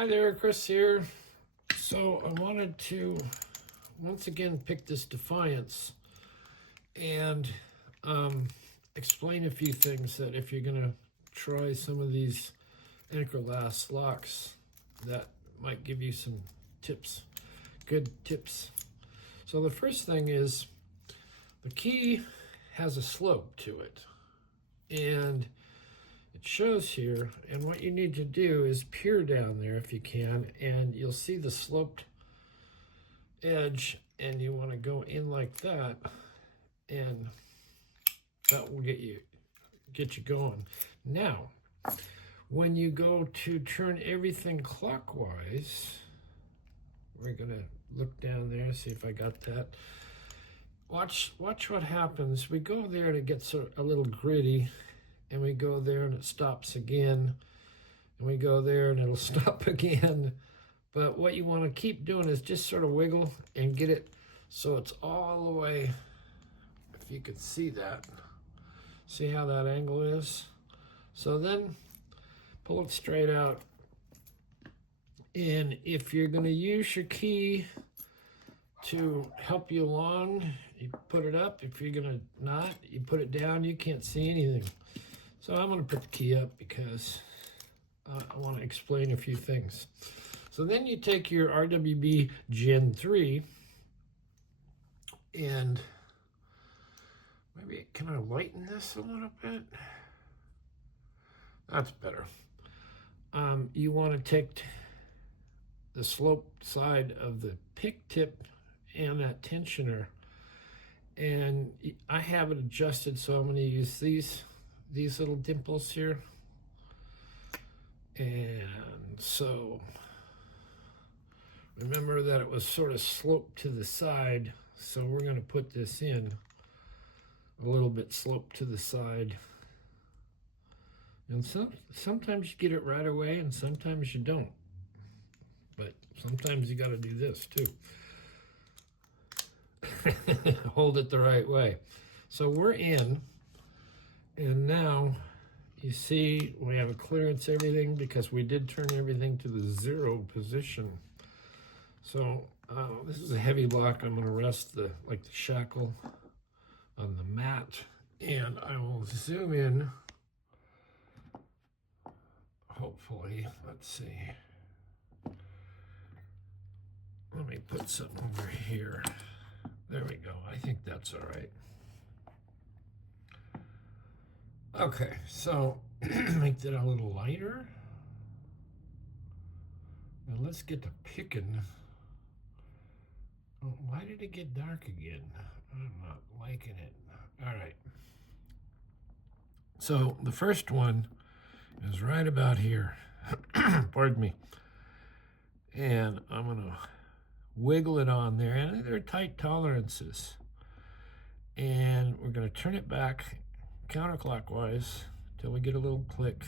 Hi there, Chris here. So I wanted to once again pick this Defiance and explain a few things that if you're going to try some of these anchor last locks, that might give you some tips, good tips. So the first thing is the key has a slope to it, and it shows here, and what you need to do is peer down there if you can, and you'll see the sloped edge, and you want to go in like that, and that will get you going. Now, when you go to turn everything clockwise, we're gonna look down there, see if I got that. Watch what happens. We go there and it gets a little gritty, and we go there and it stops again, and we go there and it'll stop again. But what you want to keep doing is just sort of wiggle and get it so it's all the way, if you could see that. See how that angle is? So then pull it straight out. And if you're going to use your key to help you along, you put it up. If you're going to not, you put it down. You can't see anything. So I'm going to put the key up because I want to explain a few things. So then you take your RWB Gen 3 and maybe, can I lighten this a little bit? That's better. You want to take the sloped side of the pick tip and that tensioner, and I have it adjusted, so I'm going to use these little dimples here. And so remember that it was sort of sloped to the side, so we're going to put this in a little bit sloped to the side. And sometimes you get it right away and sometimes you don't. But sometimes you got to do this too. Hold it the right way. So we're in, and now you see we have a clearance everything because we did turn everything to the 0 position. So this is a heavy lock. I'm going to rest the shackle on the mat, and I will zoom in. Hopefully, let's see. Let me put something over here. There we go. I think that's all right. Okay, so make that a little lighter. Now let's get to picking. Oh, why did it get dark again? I'm not liking it. All right. So the first one is right about here. Pardon me. And I'm going to wiggle it on there. And they're tight tolerances. And we're going to turn it back counterclockwise till we get a little click.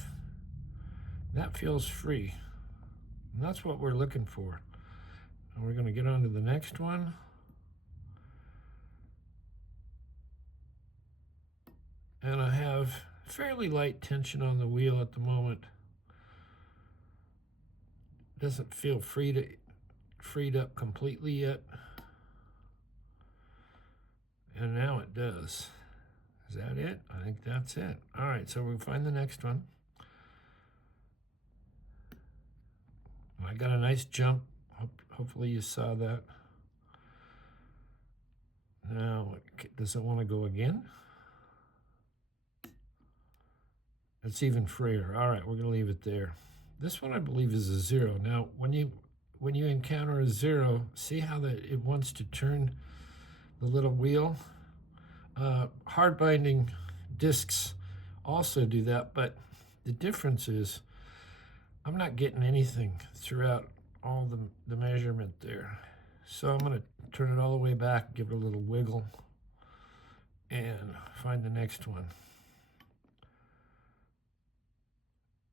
That feels free. And that's what we're looking for. And we're going to get on to the next one. And I have fairly light tension on the wheel at the moment. Doesn't feel freed up completely yet. And now it does. Is that it? I think that's it. All right, so we'll find the next one. I got a nice jump. Hopefully you saw that. Now, does it want to go again? It's even freer. All right, we're going to leave it there. This one I believe is a 0. Now, when you encounter a 0, see how it wants to turn the little wheel? Hard binding discs also do that, but the difference is I'm not getting anything throughout all the measurement there. So I'm going to turn it all the way back, give it a little wiggle, and find the next one.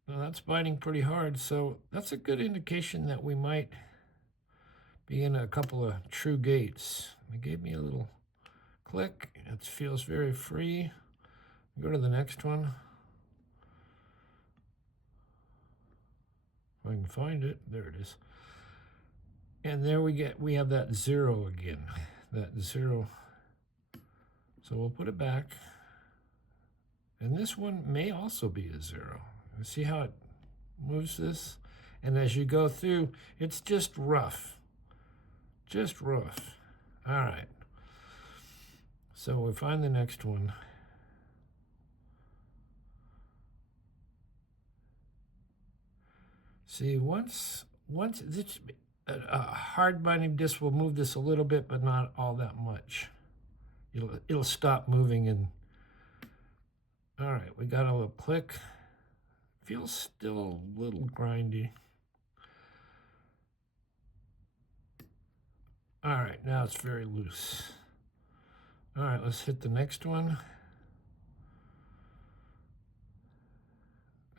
Now that's biting pretty hard, so that's a good indication that we might be in a couple of true gates. It gave me a little click. It feels very free. Go to the next one. I can find it. There it is. And there we have that 0 again. That 0. So we'll put it back. And this one may also be a 0. See how it moves this? And as you go through, it's just rough. Just rough. All right. So we'll find the next one. See, once this, a hard binding disc will move this a little bit, but not all that much. It'll stop moving. And all right, we got a little click. Feels still a little grindy. All right, now it's very loose. All right, let's hit the next one.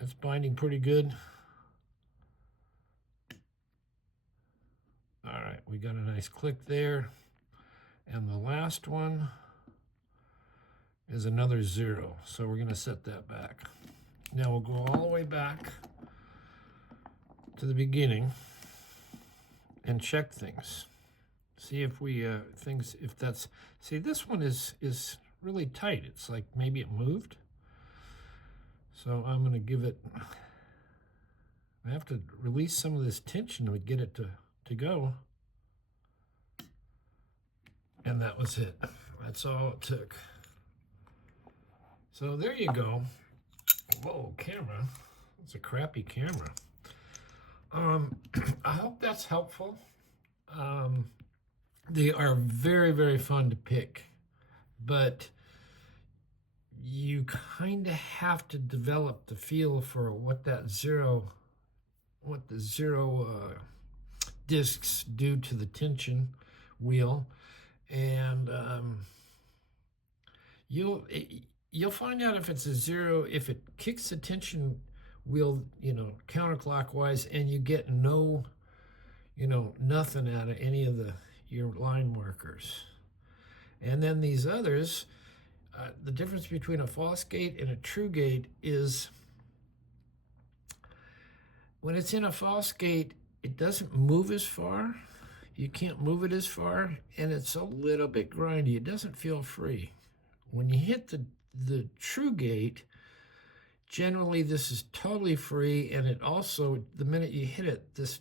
It's binding pretty good. All right, we got a nice click there. And the last one is another 0. So we're going to set that back. Now we'll go all the way back to the beginning and check things. See if we, if that's, see, this one is really tight. It's like maybe it moved. So I'm going to give it, I have to release some of this tension to get it to go. And that was it. That's all it took. So there you go. Whoa, camera. It's a crappy camera. I hope that's helpful. They are very, very fun to pick, but you kind of have to develop the feel for what the zero discs do to the wheel, and you'll find out if it's a 0 if it kicks the tension wheel, counterclockwise, and you get nothing out of any of your line markers. And then these others, the difference between a false gate and a true gate is when it's in a false gate, it doesn't move as far. You can't move it as far, and it's a little bit grindy. It doesn't feel free. When you hit the true gate, generally this is totally free, and it also, the minute you hit it, this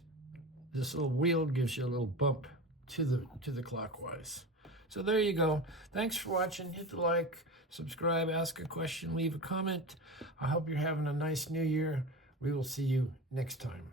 little wheel gives you a little bump to the clockwise. So there you go. Thanks for watching. Hit the like, subscribe, ask a question, leave a comment. I hope you're having a nice new year. We will see you next time.